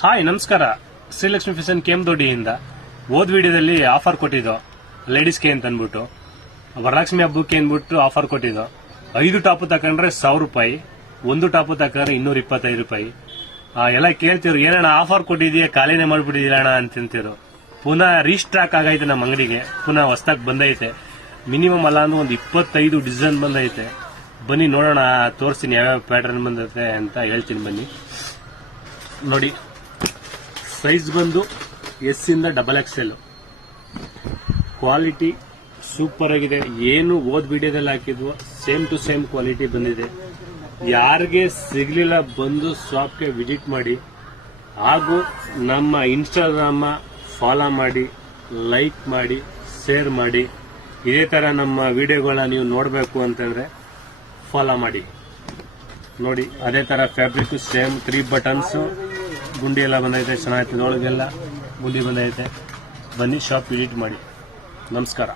Hi ನಮಸ್ಕಾರ. Srilakshmi fashion ಕೆಂಪದೊಡ್ಡಿಯಿಂದ ಹೋದ್ ವಿಡಿಯೋದಲ್ಲಿ ಆಫರ್ ಕೊಟ್ಟಿದ್ದು ಲೇಡೀಸ್ಗೆ ಅಂತ ಅಂದ್ಬಿಟ್ಟು ವರಲಕ್ಷ್ಮಿ ಹಬ್ಬಕ್ಕೆ ಅಂದ್ಬಿಟ್ಟು ಆಫರ್ ಕೊಟ್ಟಿದ್ದು 5 ಟಾಪ್ ತಕೊಂಡ್ರೆ 1000 ರೂಪಾಯಿ, 1 ಟಾಪ್ ತಕೊಂಡ್ರೆ 225 ರೂಪಾಯಿ. ಎಲ್ಲ ಕೇಳ್ತಿರು ಏನಣ್ಣ ಆಫರ್ ಕೊಟ್ಟಿದೀಯ ಖಾಲಿನೇ ಮಾಡ್ಬಿಟ್ಟಿದ್ದೀರ ಅಣ್ಣ ಅಂತಿರು. ಪುನಃ ರೀಸ್ಟಾಕ್ ಆಗೈತೆ ನಮ್ಮ ಅಂಗಡಿಗೆ, ಪುನಃ ಹೊಸದಾಗಿ ಬಂದೈತೆ. ಮಿನಿಮಮ್ ಅಲ್ಲ ಅಂದ್ರೆ ಒಂದು 25 ಡಿಸೈನ್ ಬಂದೈತೆ. ಬನ್ನಿ ನೋಡೋಣ, ತೋರಿಸ್ತೀನಿ ಯಾವ್ಯಾವ ಪ್ಯಾಟರ್ನ್ ಬಂದೈತೆ ಅಂತ ಹೇಳ್ತೀನಿ ಬನ್ನಿ ನೋಡಿ. ಸೈಜ್ ಬಂದು ಎಸ್ ಇಂದ XXL. ಕ್ವಾಲಿಟಿ ಸೂಪರ್ ಆಗಿದೆ. ಏನು ಓದ್ ವಿಡಿಯೋದಲ್ಲಿ ಹಾಕಿದ್ವು ಸೇಮ್ ಟು ಸೇಮ್ ಕ್ವಾಲಿಟಿ ಬಂದಿದೆ. ಯಾರಿಗೆ ಸಿಗ್ಲಿಲ್ಲ ಬಂದು ಶಾಪ್ಗೆ ವಿಸಿಟ್ ಮಾಡಿ, ಹಾಗೂ ನಮ್ಮ ಇನ್ಸ್ಟಾಗ್ರಾಮ್ ಫಾಲೋ ಮಾಡಿ, ಲೈಕ್ ಮಾಡಿ, ಶೇರ್ ಮಾಡಿ. ಇದೇ ತರ ನಮ್ಮ ವಿಡಿಯೋಗಳನ್ನ ನೀವು ನೋಡಬೇಕು ಅಂತಂದ್ರೆ ಫಾಲೋ ಮಾಡಿ ನೋಡಿ. ಅದೇ ತರ ಫ್ಯಾಬ್ರಿಕ್ ಸೇಮ್ 3 ಬಟನ್ಸ್ ಗುಂಡಿ ಎಲ್ಲ ಬಂದೈತೆ, ಚೆನ್ನಾಗೈತೆ. ಒಳಗೆಲ್ಲ ಗುಂಡಿ ಬಂದೈತೆ. ಬನ್ನಿ ಶಾಪ್ ವಿಸಿಟ್ ಮಾಡಿ. ನಮಸ್ಕಾರ.